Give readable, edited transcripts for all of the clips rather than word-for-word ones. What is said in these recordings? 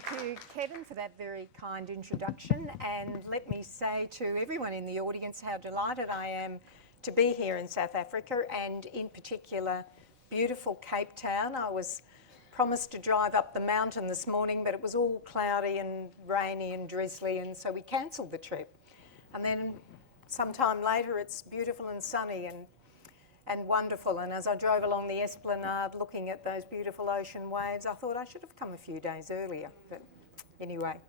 Thank you, Kevin, for that very kind introduction. And let me say to everyone in the audience how delighted I am to be here in South Africa, and in particular, beautiful Cape Town. I was promised to drive up the mountain this morning, but it was all cloudy and rainy and drizzly, and so we cancelled the trip. And then sometime later, it's beautiful and sunny and wonderful. And as I drove along the esplanade looking at those beautiful ocean waves, I thought I should have come a few days earlier. But anyway,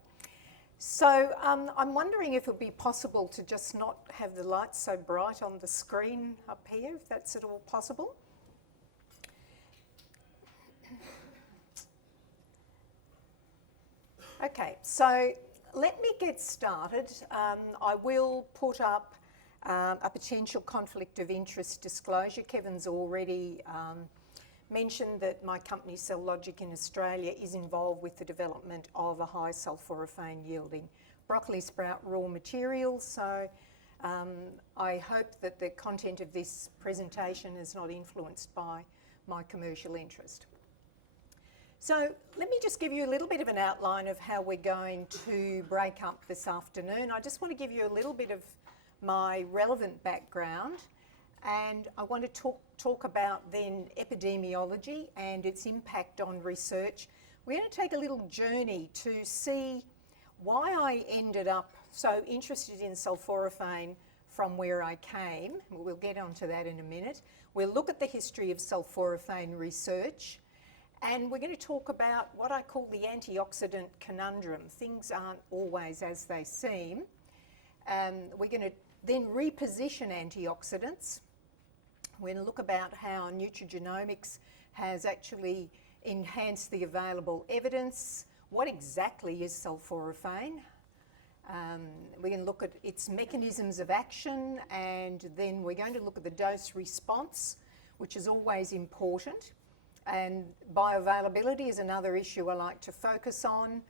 so I'm wondering if it would be possible to just not have the lights so bright on the screen up here, if that's at all possible. Okay, so let me get started. I will put up a potential conflict of interest disclosure. Kevin's already mentioned that my company CellLogic in Australia is involved with the development of a high sulforaphane yielding broccoli sprout raw material. So I hope that the content of this presentation is not influenced by my commercial interest. So let me just give you a little bit of an outline of how we're going to break up this afternoon. I just want to give you a little bit of my relevant background, and I want to talk about then epidemiology and its impact on research. We're going to take a little journey to see why I ended up so interested in sulforaphane from where I came. We'll get onto that in a minute. We'll look at the history of sulforaphane research, and we're going to talk about what I call the antioxidant conundrum. Things aren't always as they seem. We're going to then reposition antioxidants. We're going to look about how nutrigenomics has actually enhanced the available evidence. What exactly is sulforaphane? We're going to look at its mechanisms of action, and then we're going to look at the dose response, which is always important. And bioavailability is another issue I like to focus on.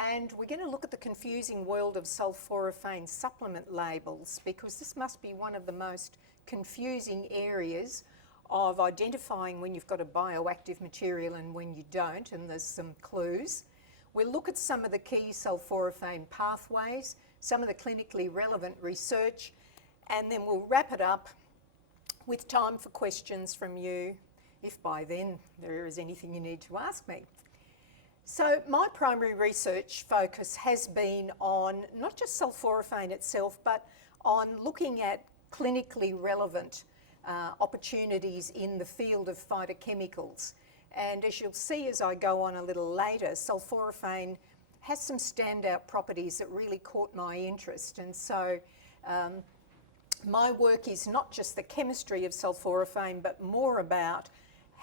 And we're going to look at the confusing world of sulforaphane supplement labels, because this must be one of the most confusing areas of identifying when you've got a bioactive material and when you don't, and there's some clues. We'll look at some of the key sulforaphane pathways, some of the clinically relevant research, and then we'll wrap it up with time for questions from you, if by then there is anything you need to ask me. So my primary research focus has been on not just sulforaphane itself, but on looking at clinically relevant opportunities in the field of phytochemicals. And as you'll see as I go on a little later, sulforaphane has some standout properties that really caught my interest. And so my work is not just the chemistry of sulforaphane, but more about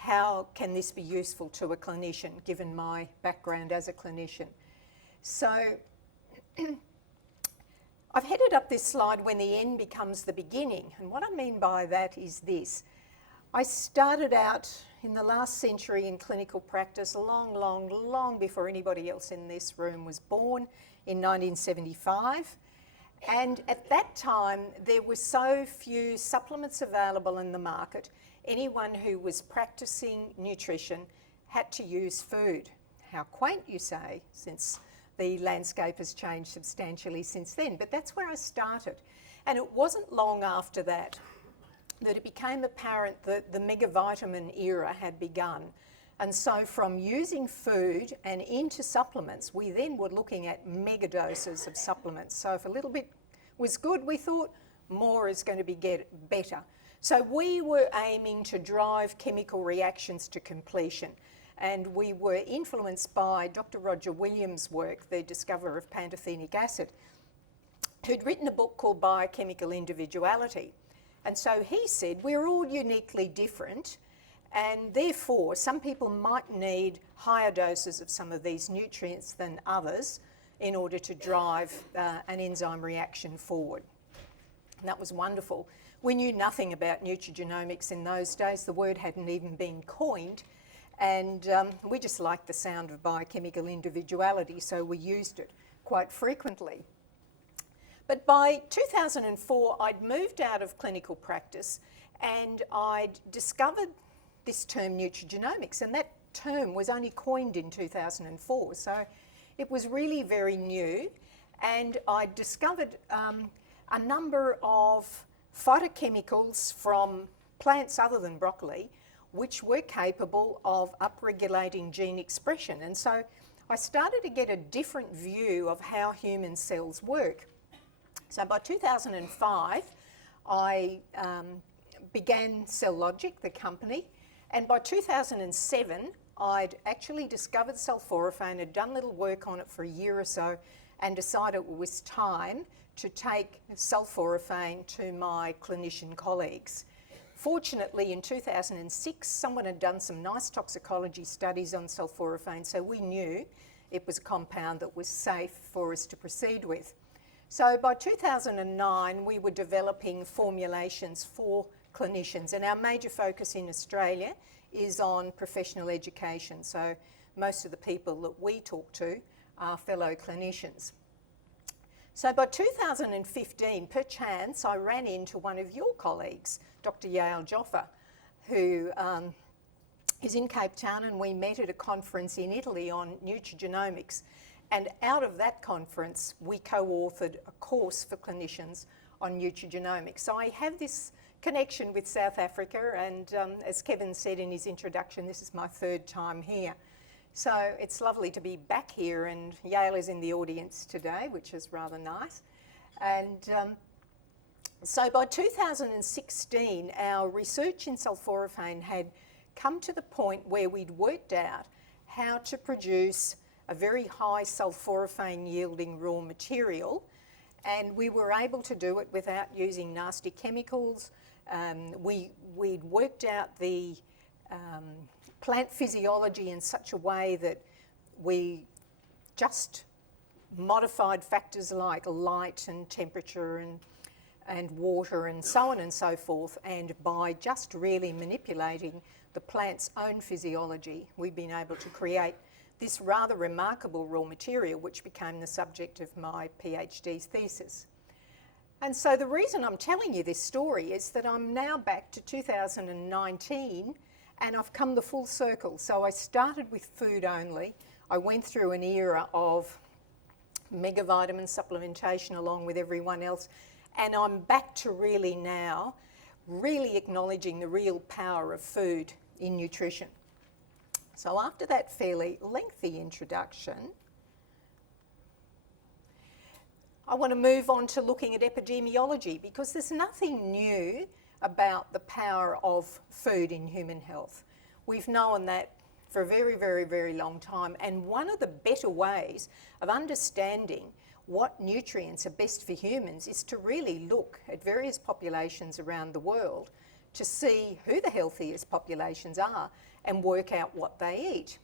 how can this be useful to a clinician, given my background as a clinician. So I've headed up this slide when the end becomes the beginning. And what I mean by that is this. I started out in the last century in clinical practice long before anybody else in this room was born, in 1975. And at that time, there were so few supplements available in the market. Anyone who was practicing nutrition had to use food. How quaint, you say, since the landscape has changed substantially since then. But that's where I started. And it wasn't long after that that it became apparent that the megavitamin era had begun. And so from using food and into supplements, we then were looking at mega doses of supplements. So if a little bit was good, we thought more is going to be better. So we were aiming to drive chemical reactions to completion, and we were influenced by Dr. Roger Williams' work, the discoverer of pantothenic acid, who'd written a book called Biochemical Individuality. And so he said, we're all uniquely different, and therefore some people might need higher doses of some of these nutrients than others in order to drive an enzyme reaction forward. And that was wonderful. We knew nothing about nutrigenomics in those days. The word hadn't even been coined, and we just liked the sound of biochemical individuality, so we used it quite frequently. But by 2004, I'd moved out of clinical practice and I'd discovered this term nutrigenomics, and that term was only coined in 2004. So it was really very new, and I discovered a number of phytochemicals from plants other than broccoli which were capable of upregulating gene expression. And so I started to get a different view of how human cells work. So by 2005, I began CellLogic, the company, and by 2007, I'd actually discovered sulforaphane, had done a little work on it for a year or so, and decided it was time to take sulforaphane to my clinician colleagues. Fortunately, in 2006, someone had done some nice toxicology studies on sulforaphane, so we knew it was a compound that was safe for us to proceed with. So by 2009, we were developing formulations for clinicians, and our major focus in Australia is on professional education. So most of the people that we talk to are fellow clinicians. So by 2015, per chance, I ran into one of your colleagues, Dr. Yael Joffa, who is in Cape Town, and we met at a conference in Italy on nutrigenomics. And out of that conference, we co-authored a course for clinicians on nutrigenomics. So I have this connection with South Africa, and as Kevin said in his introduction, this is my third time here. So it's lovely to be back here, and Yael is in the audience today, which is rather nice. And so by 2016, our research in sulforaphane had come to the point where we'd worked out how to produce a very high sulforaphane yielding raw material, and we were able to do it without using nasty chemicals. We'd worked out the plant physiology in such a way that we just modified factors like light and temperature and water and so on and so forth, and by just really manipulating the plant's own physiology, we've been able to create this rather remarkable raw material, which became the subject of my PhD thesis. And so the reason I'm telling you this story is that I'm now back to 2019, and I've come the full circle. So I started with food only. I went through an era of megavitamin supplementation along with everyone else, and I'm back to really now really acknowledging the real power of food in nutrition. So after that fairly lengthy introduction, I want to move on to looking at epidemiology, because there's nothing new about the power of food in human health. We've known that for a very, very, very long time, and one of the better ways of understanding what nutrients are best for humans is to really look at various populations around the world to see who the healthiest populations are and work out what they eat.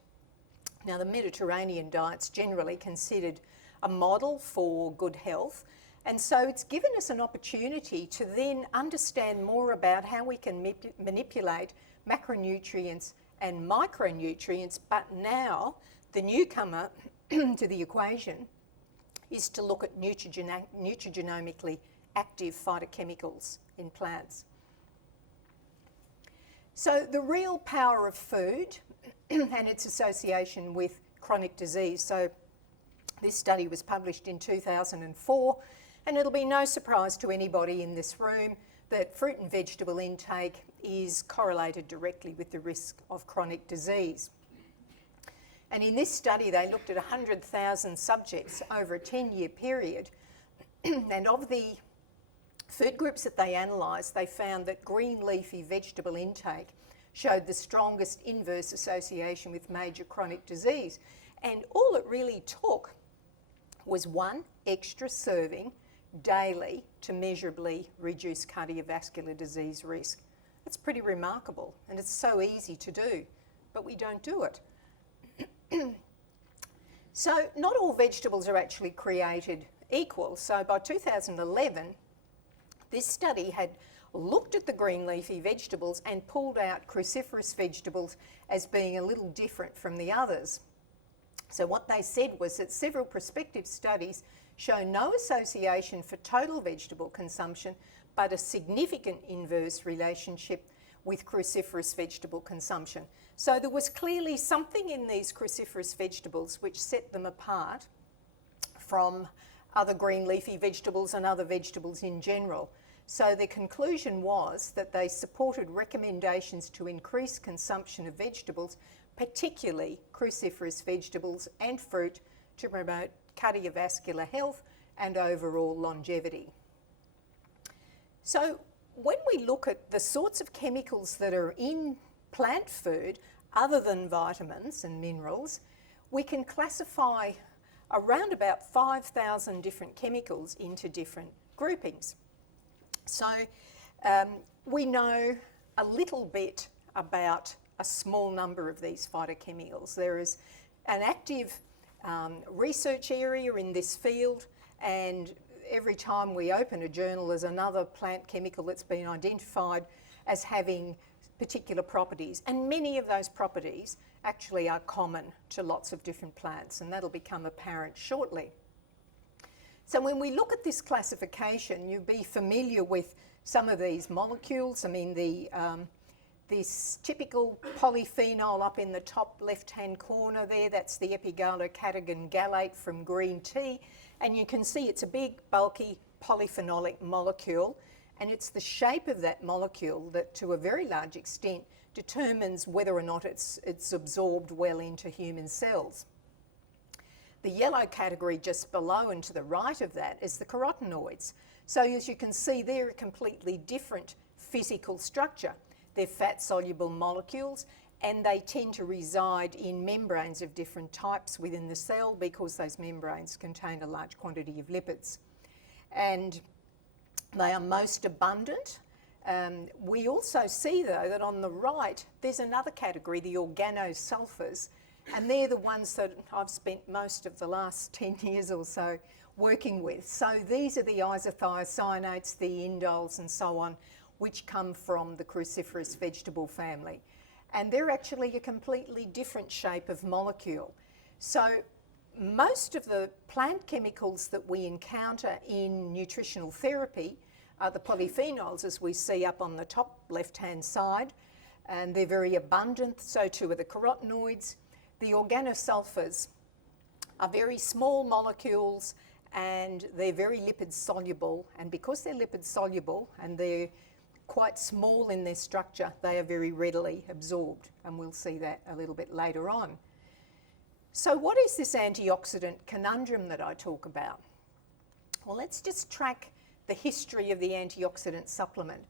Now, the Mediterranean diet's generally considered a model for good health, and so it's given us an opportunity to then understand more about how we can manipulate macronutrients and micronutrients, but now the newcomer to the equation is to look at nutrigenomically active phytochemicals in plants. So the real power of food and its association with chronic disease. So this study was published in 2004, and it'll be no surprise to anybody in this room that fruit and vegetable intake is correlated directly with the risk of chronic disease. And in this study, they looked at 100,000 subjects over a 10-year period, and of the food groups that they analysed, they found that green leafy vegetable intake showed the strongest inverse association with major chronic disease. And all it really took was one extra serving daily to measurably reduce cardiovascular disease risk. That's pretty remarkable, and it's so easy to do, but we don't do it. So not all vegetables are actually created equal. So by 2011, this study had looked at the green leafy vegetables and pulled out cruciferous vegetables as being a little different from the others. So what they said was that several prospective studies show no association for total vegetable consumption, but a significant inverse relationship with cruciferous vegetable consumption. So there was clearly something in these cruciferous vegetables which set them apart from other green leafy vegetables and other vegetables in general. So the conclusion was that they supported recommendations to increase consumption of vegetables, particularly cruciferous vegetables and fruit, to promote cardiovascular health and overall longevity. So when we look at the sorts of chemicals that are in plant food other than vitamins and minerals, we can classify around about 5,000 different chemicals into different groupings. So we know a little bit about a small number of these phytochemicals. There is an active research area in this field, and every time we open a journal there's another plant chemical that's been identified as having particular properties, and many of those properties actually are common to lots of different plants, and that'll become apparent shortly. So when we look at this classification, you'll be familiar with some of these molecules. I mean, this typical polyphenol up in the top left-hand corner there, that's the epigallocatechin gallate from green tea. And you can see it's a big, bulky polyphenolic molecule, and it's the shape of that molecule that, to a very large extent, determines whether or not it's absorbed well into human cells. The yellow category just below and to the right of that is the carotenoids. So as you can see, they're a completely different physical structure. They're fat-soluble molecules, and they tend to reside in membranes of different types within the cell because those membranes contain a large quantity of lipids. And they are most abundant. We also see, though, that on the right there's another category, the organosulfurs, and they're the ones that I've spent most of the last 10 years or so working with. So these are the isothiocyanates, the indoles and so on, which come from the cruciferous vegetable family. And they're actually a completely different shape of molecule. So most of the plant chemicals that we encounter in nutritional therapy are the polyphenols, as we see up on the top left-hand side, and they're very abundant. So too are the carotenoids. The organosulfurs are very small molecules, and they're very lipid soluble, and because they're lipid soluble and they're quite small in their structure, they are very readily absorbed, and we'll see that a little bit later on. So what is this antioxidant conundrum that I talk about? Well, let's just track the history of the antioxidant supplement.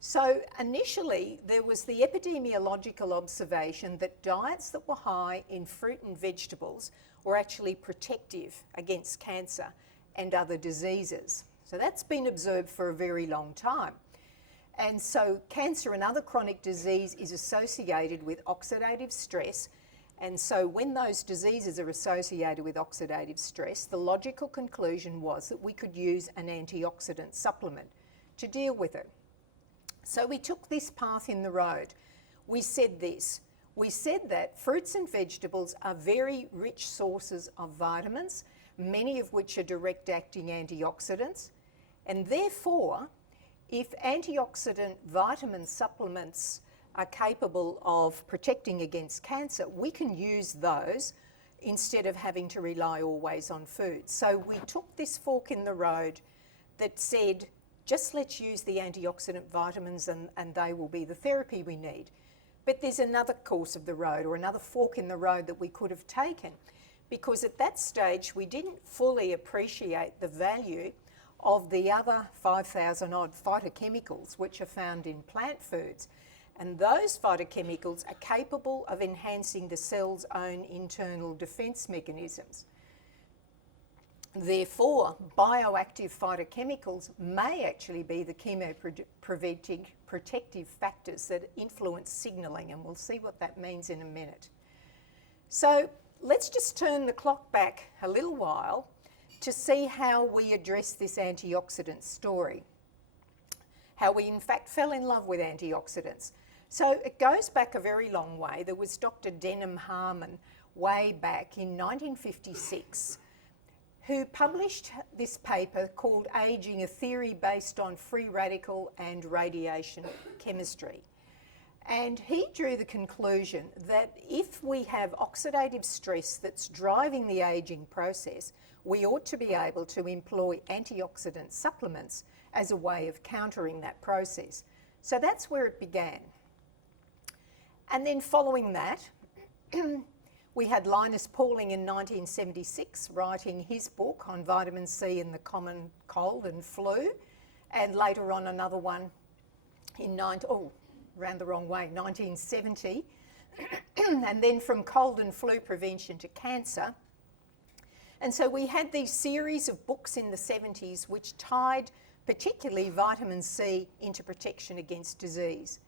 So initially there was the epidemiological observation that diets that were high in fruit and vegetables were actually protective against cancer and other diseases. So that's been observed for a very long time. And so cancer and other chronic disease is associated with oxidative stress. And so when those diseases are associated with oxidative stress, the logical conclusion was that we could use an antioxidant supplement to deal with it. So we took this path in the road. We said this. We said that fruits and vegetables are very rich sources of vitamins, many of which are direct-acting antioxidants, and therefore, if antioxidant vitamin supplements are capable of protecting against cancer, we can use those instead of having to rely always on food. So we took this fork in the road that said, just let's use the antioxidant vitamins and they will be the therapy we need. But there's another course of the road, or another fork in the road that we could have taken, because at that stage we didn't fully appreciate the value of the other 5,000 odd phytochemicals which are found in plant foods. And those phytochemicals are capable of enhancing the cell's own internal defence mechanisms. Therefore, bioactive phytochemicals may actually be the chemoprotective factors that influence signalling, and we'll see what that means in a minute. So let's just turn the clock back a little while to see how we address this antioxidant story, how we in fact fell in love with antioxidants. So it goes back a very long way. There was Dr. Denham Harmon way back in 1956 who published this paper called Aging, a Theory Based on Free Radical and Radiation Chemistry. And he drew the conclusion that if we have oxidative stress that's driving the ageing process, we ought to be able to employ antioxidant supplements as a way of countering that process. So that's where it began. And then following that, we had Linus Pauling in 1976 writing his book on vitamin C and the common cold and flu, and later on another one in 1970, and then from cold and flu prevention to cancer. And so we had these series of books in the 70s which tied particularly vitamin C into protection against disease.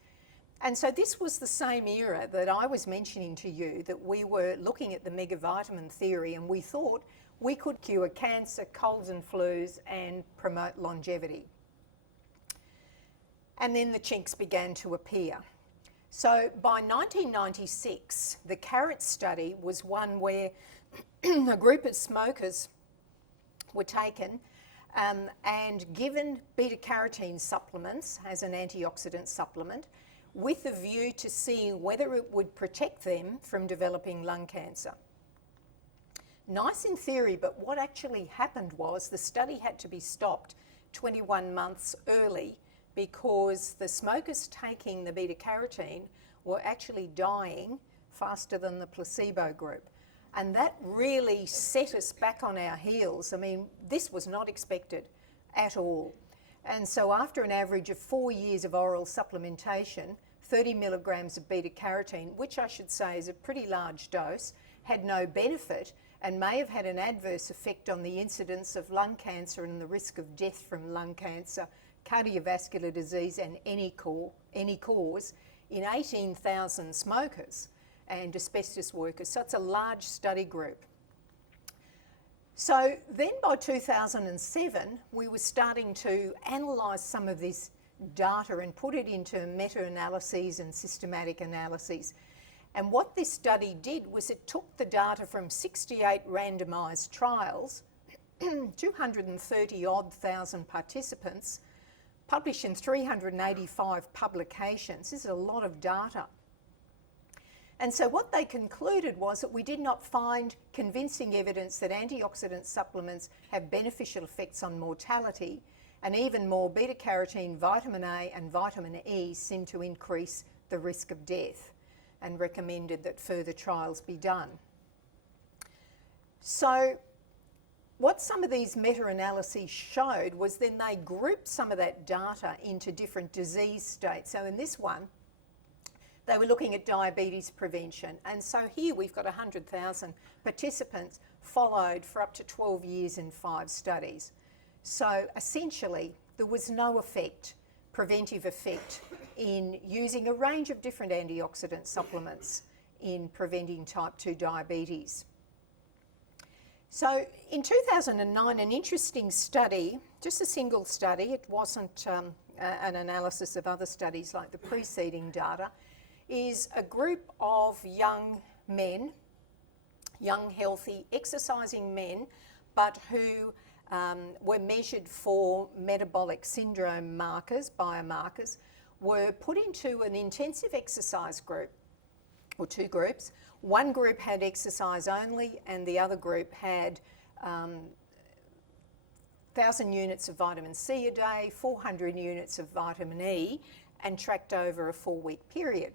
And so this was the same era that I was mentioning to you, that we were looking at the megavitamin theory, and we thought we could cure cancer, colds and flus, and promote longevity. And then the chinks began to appear. So by 1996, the CARROT study was one where a group of smokers were taken and given beta-carotene supplements as an antioxidant supplement, with a view to seeing whether it would protect them from developing lung cancer. Nice in theory, but what actually happened was the study had to be stopped 21 months early because the smokers taking the beta-carotene were actually dying faster than the placebo group. And that really set us back on our heels. I mean, this was not expected at all. And so after an average of 4 years of oral supplementation, 30 milligrams of beta-carotene, which I should say is a pretty large dose, had no benefit and may have had an adverse effect on the incidence of lung cancer and the risk of death from lung cancer, cardiovascular disease and any cause in 18,000 smokers and asbestos workers. So it's a large study group. So then by 2007, we were starting to analyse some of this data and put it into meta-analyses and systematic analyses. And what this study did was it took the data from 68 randomised trials, 230,000 participants, published in 385 publications. This is a lot of data. And so what they concluded was that we did not find convincing evidence that antioxidant supplements have beneficial effects on mortality, and even more, beta-carotene, vitamin A and vitamin E seem to increase the risk of death, and recommended that further trials be done. So what some of these meta-analyses showed was then they grouped some of that data into different disease states. So in this one, they were looking at diabetes prevention. And so here we've got 100,000 participants followed for up to 12 years in 5 studies. So essentially, there was no effect, preventive effect, in using a range of different antioxidant supplements in preventing type 2 diabetes. So in 2009, an interesting study, just a single study, it wasn't an analysis of other studies like the preceding data, is a group of young men, young, healthy, exercising men, but who were measured for metabolic syndrome markers, biomarkers, were put into an intensive exercise group, or 2 groups. One group had exercise only and the other group had 1,000 units of vitamin C a day, 400 units of vitamin E, and tracked over a 4-week period.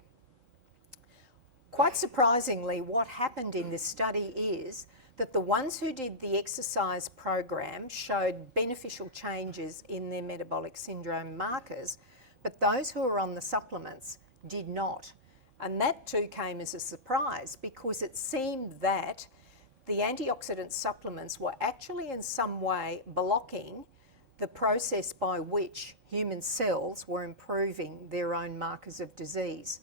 Quite surprisingly, what happened in this study is that the ones who did the exercise program showed beneficial changes in their metabolic syndrome markers, but those who were on the supplements did not. And that too came as a surprise, because it seemed that the antioxidant supplements were actually in some way blocking the process by which human cells were improving their own markers of disease.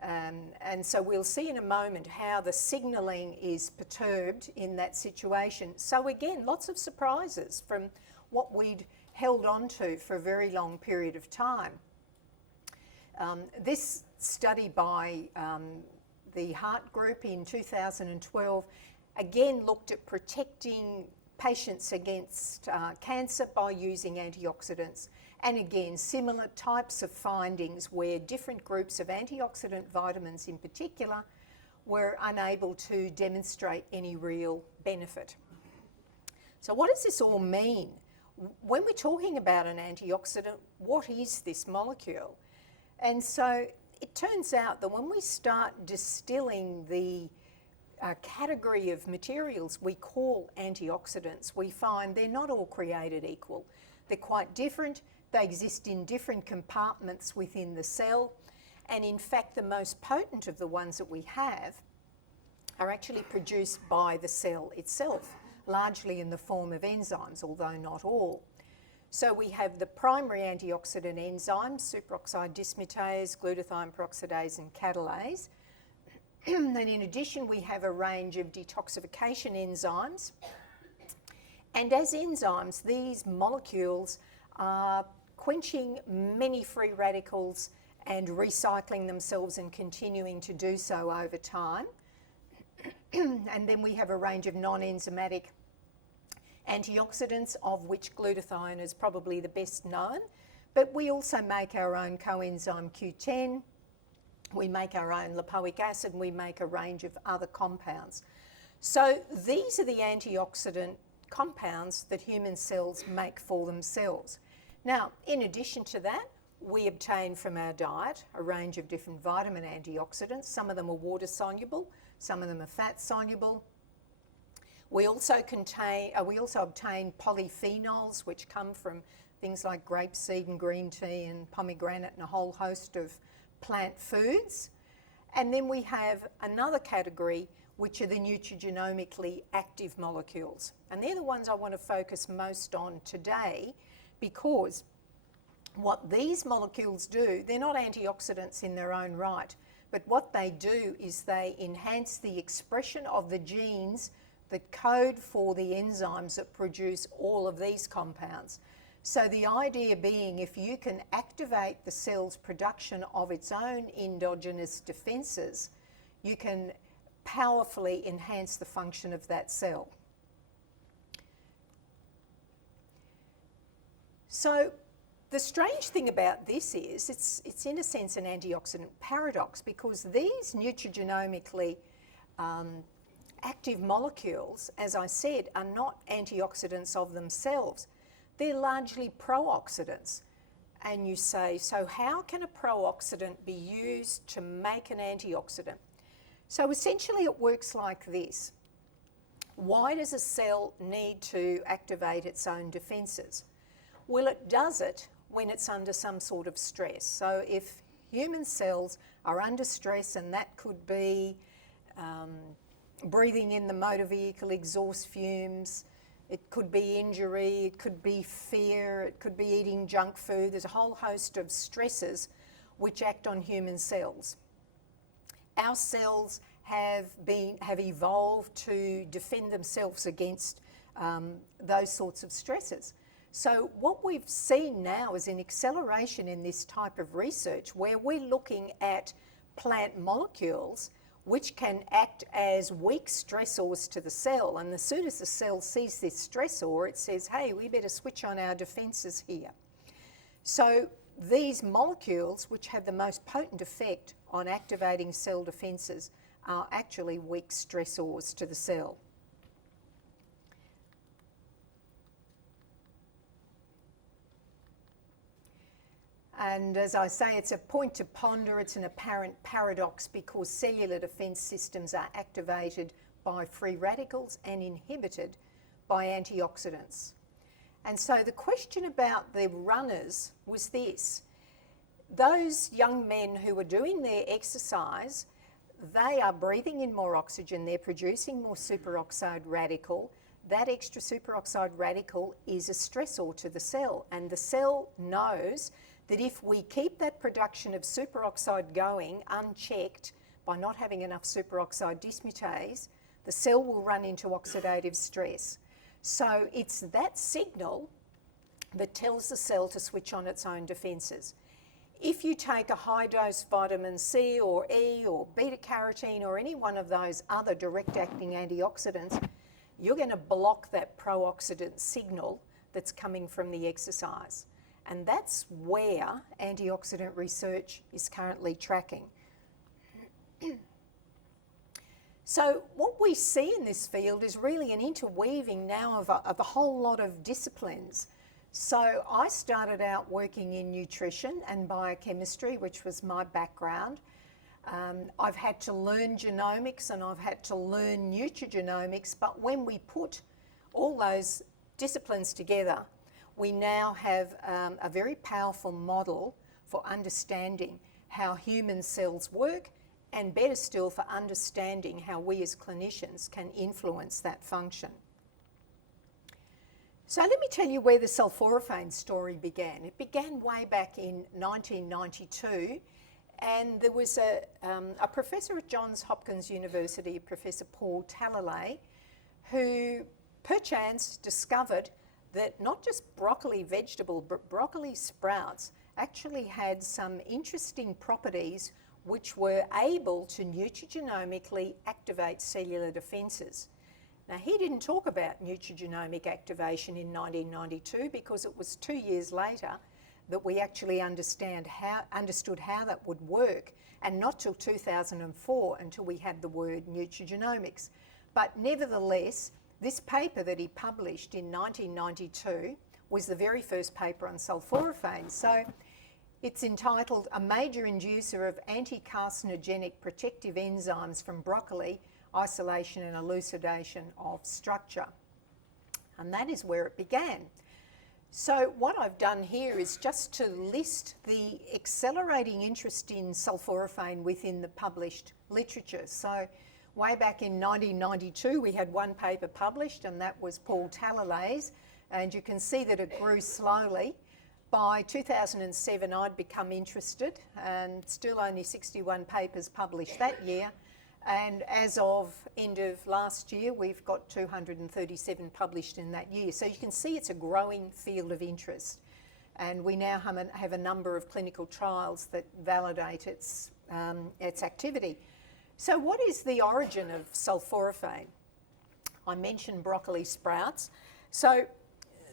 And so we'll see in a moment how the signalling is perturbed in that situation. So again, lots of surprises from what we'd held on to for a very long period of time. This study by the Heart Group in 2012 again looked at protecting patients against cancer by using antioxidants. And again, similar types of findings where different groups of antioxidant vitamins in particular were unable to demonstrate any real benefit. So what does this all mean? When we're talking about an antioxidant, what is this molecule? And so it turns out that when we start distilling the category of materials we call antioxidants, we find they're not all created equal. They're quite different. They exist in different compartments within the cell. And in fact, the most potent of the ones that we have are actually produced by the cell itself, largely in the form of enzymes, although not all. So we have the primary antioxidant enzymes, superoxide dismutase, glutathione peroxidase and catalase. And in addition, we have a range of detoxification enzymes. And as enzymes, these molecules are quenching many free radicals and recycling themselves and continuing to do so over time. And then we have a range of non-enzymatic antioxidants, of which glutathione is probably the best known. But we also make our own coenzyme Q10, we make our own lipoic acid, and we make a range of other compounds. So these are the antioxidant compounds that human cells make for themselves. Now, in addition to that, we obtain from our diet a range of different vitamin antioxidants. Some of them are water soluble, some of them are fat soluble. We also obtain polyphenols, which come from things like grapeseed and green tea and pomegranate and a whole host of plant foods. And then we have another category, which are the nutrigenomically active molecules. And they're the ones I want to focus most on today, because what these molecules do, they're not antioxidants in their own right, but what they do is they enhance the expression of the genes that code for the enzymes that produce all of these compounds. So the idea being, if you can activate the cell's production of its own endogenous defences, you can powerfully enhance the function of that cell. So the strange thing about this is it's in a sense an antioxidant paradox, because these nutrigenomically active molecules, as I said, are not antioxidants of themselves. They're largely pro-oxidants. And you say, so how can a pro-oxidant be used to make an antioxidant? So essentially it works like this. Why does a cell need to activate its own defences? Well, it does it when it's under some sort of stress. So if human cells are under stress, and that could be breathing in the motor vehicle exhaust fumes, it could be injury, it could be fear, it could be eating junk food. There's a whole host of stresses which act on human cells. Our cells have evolved to defend themselves against those sorts of stresses. So what we've seen now is an acceleration in this type of research, where we're looking at plant molecules which can act as weak stressors to the cell. And as soon as the cell sees this stressor, it says, hey, we better switch on our defences here. So these molecules, which have the most potent effect on activating cell defences, are actually weak stressors to the cell. And as I say, it's a point to ponder. It's an apparent paradox, because cellular defence systems are activated by free radicals and inhibited by antioxidants. And so the question about the runners was this. Those young men who were doing their exercise, they are breathing in more oxygen, they're producing more superoxide radical. That extra superoxide radical is a stressor to the cell, and the cell knows that if we keep that production of superoxide going unchecked by not having enough superoxide dismutase, the cell will run into oxidative stress. So it's that signal that tells the cell to switch on its own defences. If you take a high-dose vitamin C or E or beta-carotene or any one of those other direct-acting antioxidants, you're going to block that pro-oxidant signal that's coming from the exercise. And that's where antioxidant research is currently tracking. So what we see in this field is really an interweaving now of a whole lot of disciplines. So I started out working in nutrition and biochemistry, which was my background. I've had to learn genomics and I've had to learn nutrigenomics, but when we put all those disciplines together, we now have a very powerful model for understanding how human cells work, and better still, for understanding how we as clinicians can influence that function. So let me tell you where the sulforaphane story began. It began way back in 1992, and there was a professor at Johns Hopkins University, Professor Paul Talalay, who perchance discovered that not just broccoli vegetable, but broccoli sprouts actually had some interesting properties which were able to nutrigenomically activate cellular defences. Now, he didn't talk about nutrigenomic activation in 1992 because it was 2 years later that we actually understood how that would work, and not till 2004 until we had the word nutrigenomics. But nevertheless, this paper that he published in 1992 was the very first paper on sulforaphane. So it's entitled "A Major Inducer of Anti-Carcinogenic Protective Enzymes from Broccoli, Isolation and Elucidation of Structure." And that is where it began. So what I've done here is just to list the accelerating interest in sulforaphane within the published literature. So way back in 1992, we had one paper published, and that was Paul Talalay's, and you can see that it grew slowly. By 2007, I'd become interested, and still only 61 papers published that year. And as of end of last year, we've got 237 published in that year. So you can see it's a growing field of interest. And we now have a number of clinical trials that validate its activity. So what is the origin of sulforaphane? I mentioned broccoli sprouts. So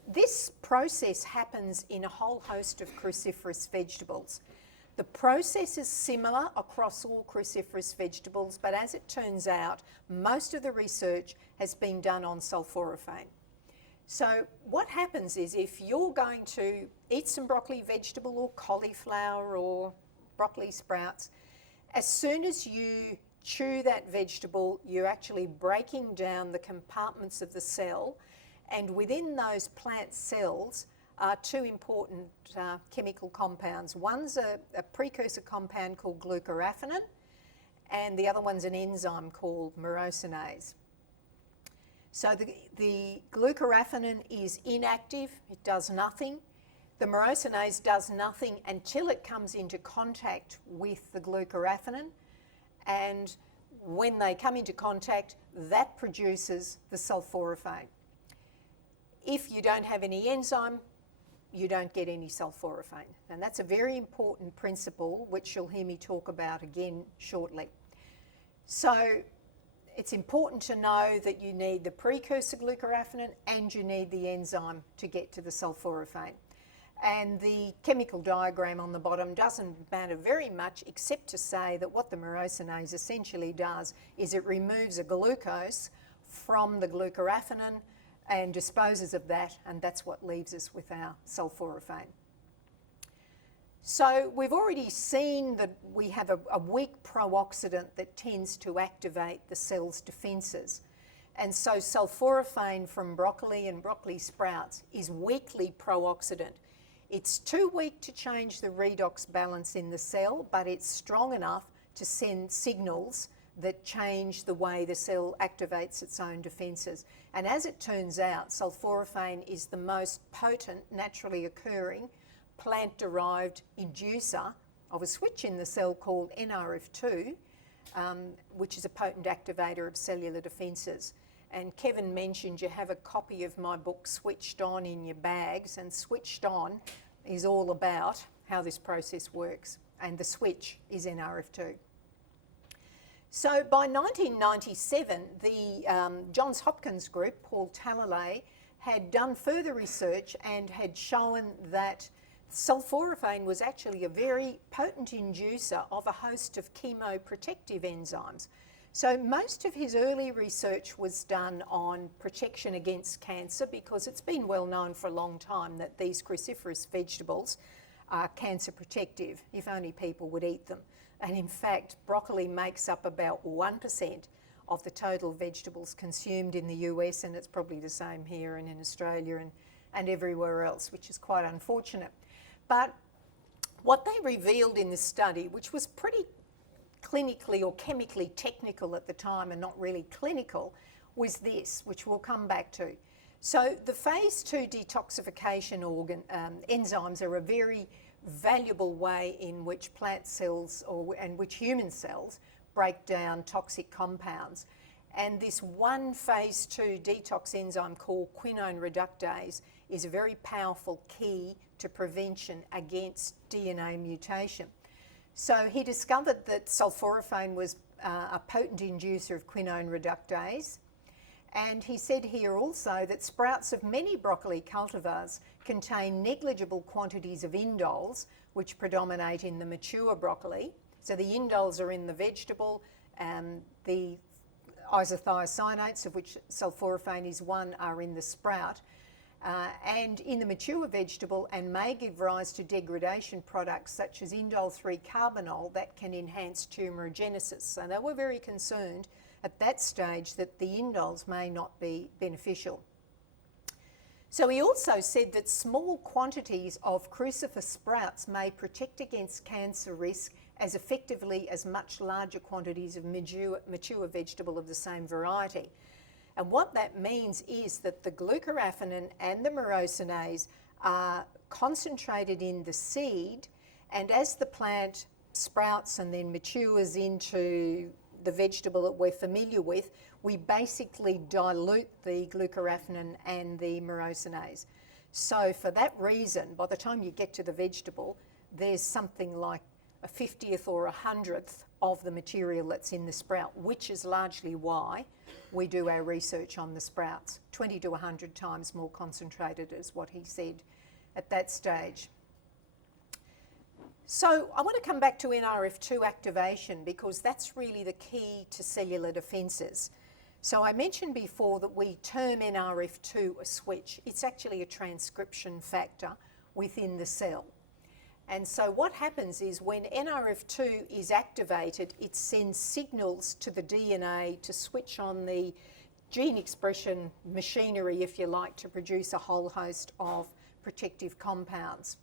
this process happens in a whole host of cruciferous vegetables. The process is similar across all cruciferous vegetables, but as it turns out, most of the research has been done on sulforaphane. So what happens is, if you're going to eat some broccoli vegetable or cauliflower or broccoli sprouts, as soon as you chew that vegetable, you're actually breaking down the compartments of the cell, and within those plant cells are two important chemical compounds. One's a precursor compound called glucoraphanin, and the other one's an enzyme called myrosinase. So the glucoraphanin is inactive, it does nothing. The myrosinase does nothing until it comes into contact with the glucoraphanin, and when they come into contact, that produces the sulforaphane. If you don't have any enzyme, you don't get any sulforaphane. And that's a very important principle, which you'll hear me talk about again shortly. So it's important to know that you need the precursor glucoraphanin and you need the enzyme to get to the sulforaphane. And the chemical diagram on the bottom doesn't matter very much, except to say that what the myrosinase essentially does is it removes a glucose from the glucoraphanin and disposes of that, and that's what leaves us with our sulforaphane. So we've already seen that we have a weak pro-oxidant that tends to activate the cell's defences. And so sulforaphane from broccoli and broccoli sprouts is weakly pro-oxidant. It's too weak to change the redox balance in the cell, but it's strong enough to send signals that change the way the cell activates its own defences. And as it turns out, sulforaphane is the most potent, naturally occurring, plant-derived inducer of a switch in the cell called NRF2, which is a potent activator of cellular defences. And Kevin mentioned you have a copy of my book, Switched On, in your bags, and Switched On is all about how this process works, and the switch is NRF2. So by 1997, the Johns Hopkins group, Paul Talalay, had done further research and had shown that sulforaphane was actually a very potent inducer of a host of chemoprotective enzymes. So most of his early research was done on protection against cancer, because it's been well known for a long time that these cruciferous vegetables are cancer protective, if only people would eat them. And in fact, broccoli makes up about 1% of the total vegetables consumed in the US, and it's probably the same here and in Australia and everywhere else, which is quite unfortunate. But what they revealed in this study, which was pretty clinically or chemically technical at the time and not really clinical, was this, which we'll come back to. So the phase 2 detoxification enzymes are a very valuable way in which plant cells and which human cells break down toxic compounds. And this one phase 2 detox enzyme called quinone reductase is a very powerful key to prevention against DNA mutation. So he discovered that sulforaphane was a potent inducer of quinone reductase. And he said here also that sprouts of many broccoli cultivars contain negligible quantities of indoles, which predominate in the mature broccoli. So the indoles are in the vegetable, and the isothiocyanates, of which sulforaphane is one, are in the sprout. And in the mature vegetable, and may give rise to degradation products such as indole 3-carbinol that can enhance tumorigenesis. So they were very concerned at that stage that the indoles may not be beneficial. So he also said that small quantities of crucifer sprouts may protect against cancer risk as effectively as much larger quantities of mature vegetable of the same variety. And what that means is that the glucoraphanin and the myrosinase are concentrated in the seed, and as the plant sprouts and then matures into the vegetable that we're familiar with, we basically dilute the glucoraphanin and the myrosinase. So for that reason, by the time you get to the vegetable, there's something like a 50th or 100th of the material that's in the sprout, which is largely why we do our research on the sprouts. 20 to 100 times more concentrated is what he said at that stage. So I want to come back to NRF2 activation, because that's really the key to cellular defences. So I mentioned before that we term NRF2 a switch. It's actually a transcription factor within the cell. And so what happens is when NRF2 is activated, it sends signals to the DNA to switch on the gene expression machinery, if you like, to produce a whole host of protective compounds.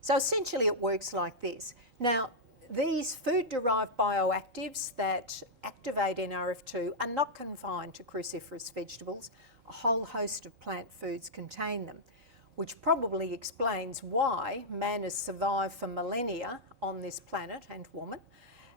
So essentially it works like this. Now, these food-derived bioactives that activate NRF2 are not confined to cruciferous vegetables. A whole host of plant foods contain them, which probably explains why man has survived for millennia on this planet, and woman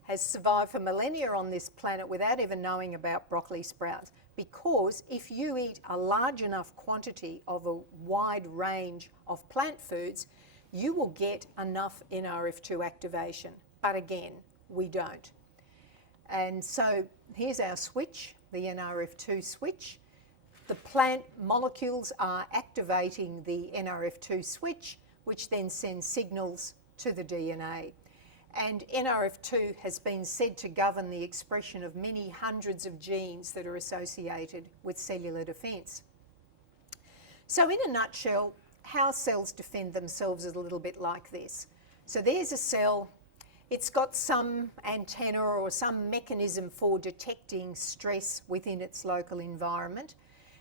has survived for millennia on this planet without ever knowing about broccoli sprouts. Because if you eat a large enough quantity of a wide range of plant foods, you will get enough NRF2 activation. But again, we don't. And so here's our switch, the NRF2 switch. The plant molecules are activating the NRF2 switch, which then sends signals to the DNA. And NRF2 has been said to govern the expression of many hundreds of genes that are associated with cellular defense. So in a nutshell, how cells defend themselves is a little bit like this. So there's a cell. It's got some antenna or some mechanism for detecting stress within its local environment.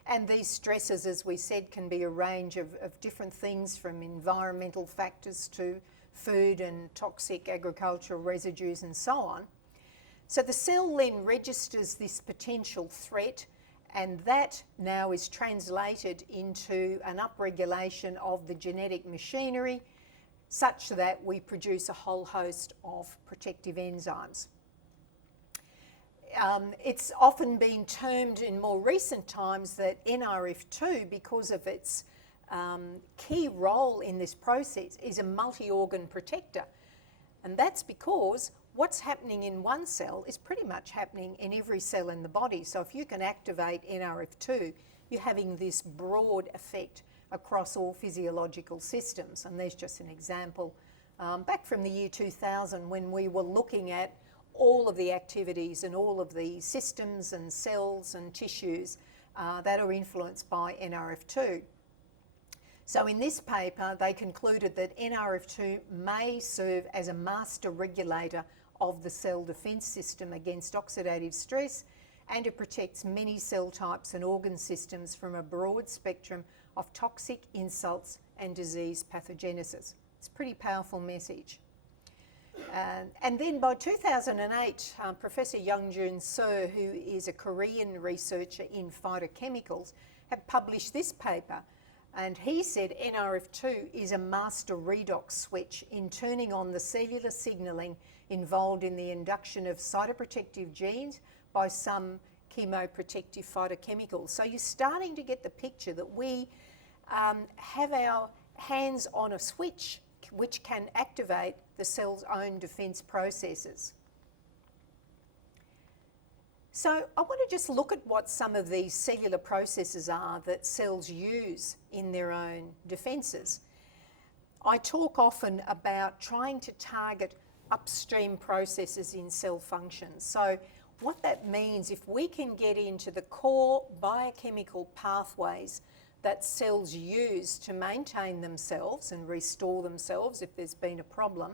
And these stresses, as we said, can be a range of different things, from environmental factors to food and toxic agricultural residues and so on. So the cell then registers this potential threat, and that now is translated into an upregulation of the genetic machinery such that we produce a whole host of protective enzymes. It's often been termed in more recent times that NRF2, because of its key role in this process, is a multi-organ protector. And that's because what's happening in one cell is pretty much happening in every cell in the body. So if you can activate NRF2, you're having this broad effect across all physiological systems. And there's just an example back from the year 2000 when we were looking at all of the activities and all of the systems and cells and tissues that are influenced by NRF2. So in this paper, they concluded that NRF2 may serve as a master regulator of the cell defence system against oxidative stress, and it protects many cell types and organ systems from a broad spectrum of toxic insults and disease pathogenesis. It's a pretty powerful message. And then by 2008, Professor Youngjun Seo, who is a Korean researcher in phytochemicals, have published this paper. And he said NRF2 is a master redox switch in turning on the cellular signalling involved in the induction of cytoprotective genes by some chemoprotective phytochemicals. So you're starting to get the picture that we have our hands on a switch which can activate the cell's own defence processes. So I want to just look at what some of these cellular processes are that cells use in their own defences. I talk often about trying to target upstream processes in cell function. So what that means, if we can get into the core biochemical pathways that cells use to maintain themselves and restore themselves if there's been a problem,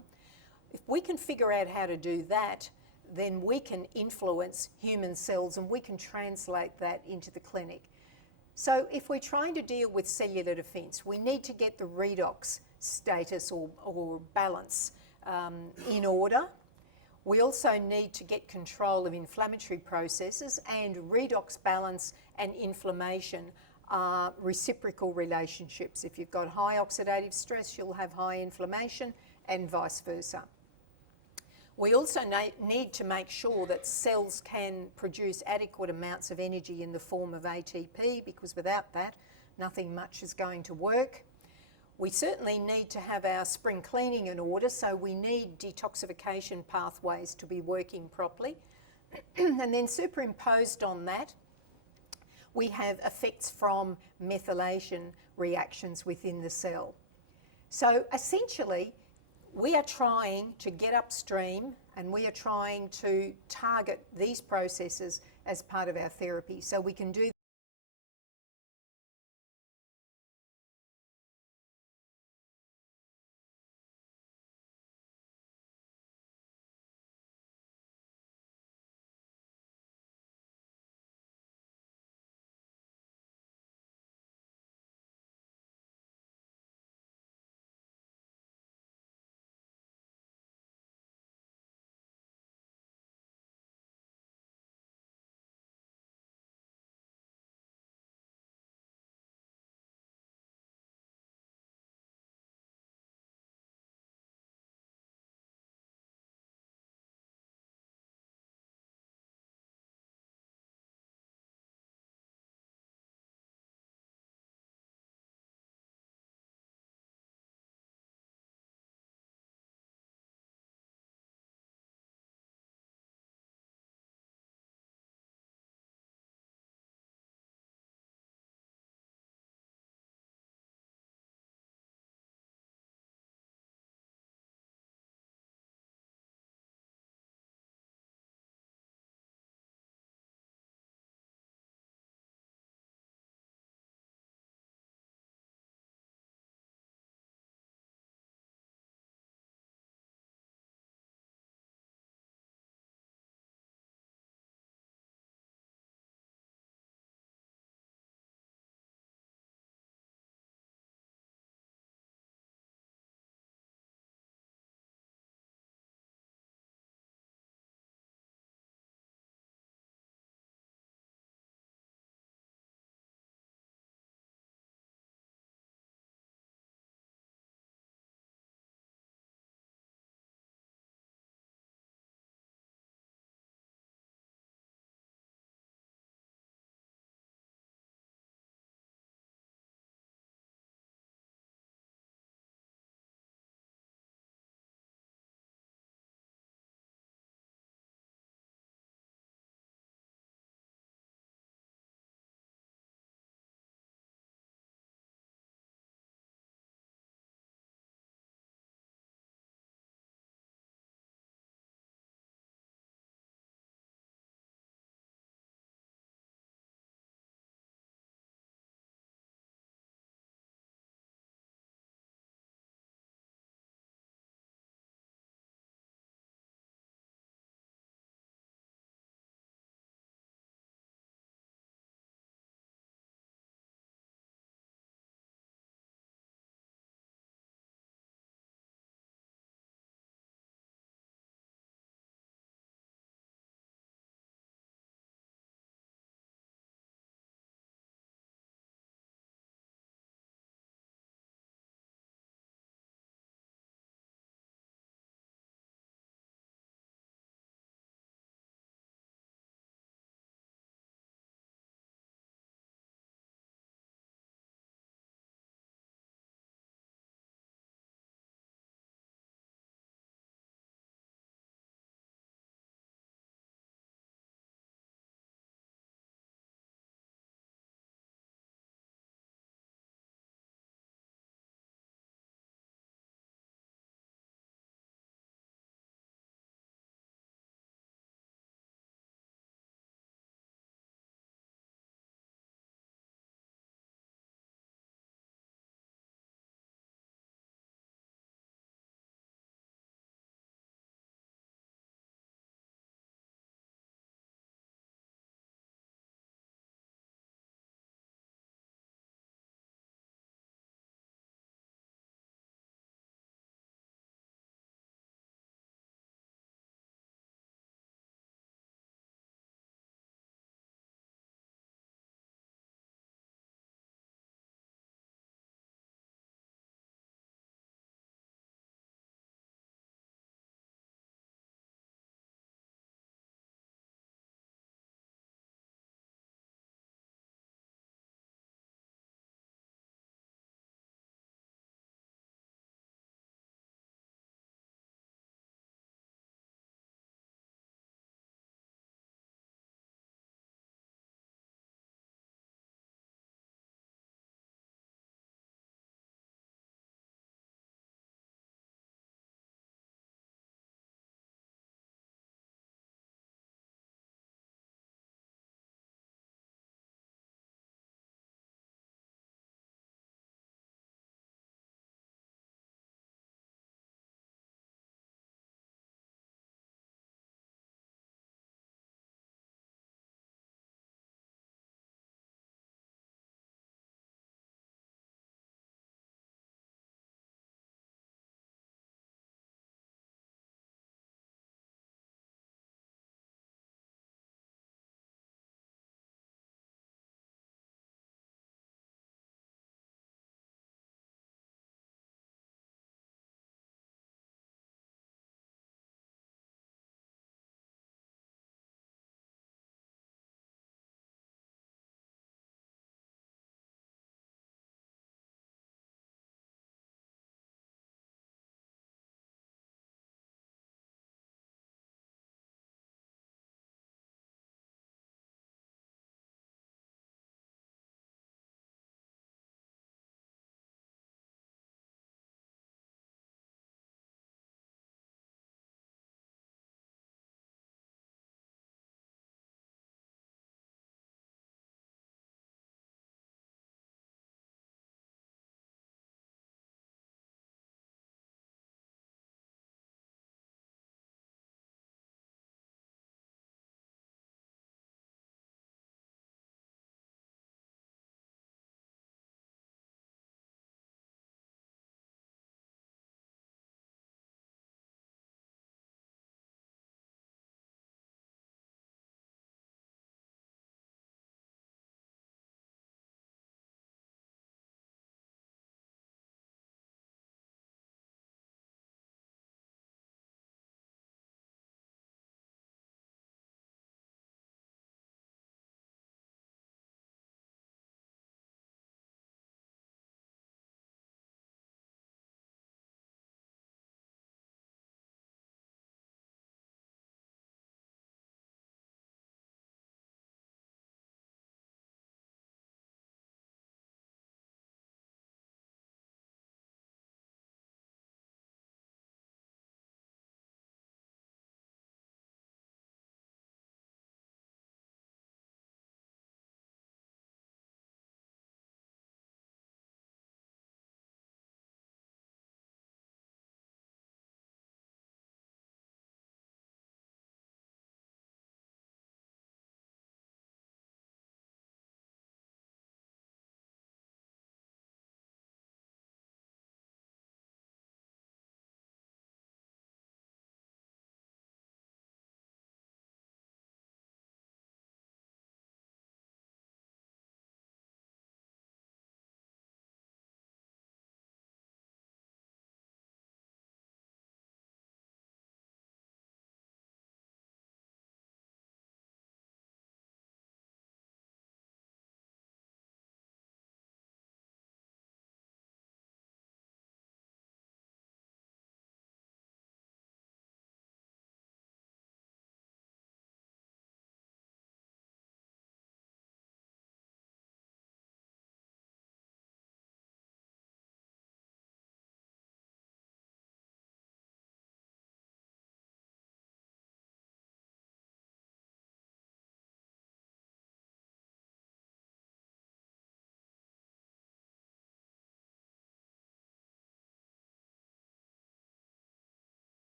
if we can figure out how to do that, then we can influence human cells and we can translate that into the clinic. So if we're trying to deal with cellular defence, we need to get the redox status or balance in order. We also need to get control of inflammatory processes, and redox balance and inflammation are reciprocal relationships. If you've got high oxidative stress, you'll have high inflammation, and vice versa. We also need to make sure that cells can produce adequate amounts of energy in the form of ATP, because without that, nothing much is going to work. We certainly need to have our spring cleaning in order, so we need detoxification pathways to be working properly. And then superimposed on that, we have effects from methylation reactions within the cell. So essentially, we are trying to get upstream and we are trying to target these processes as part of our therapy. So we can do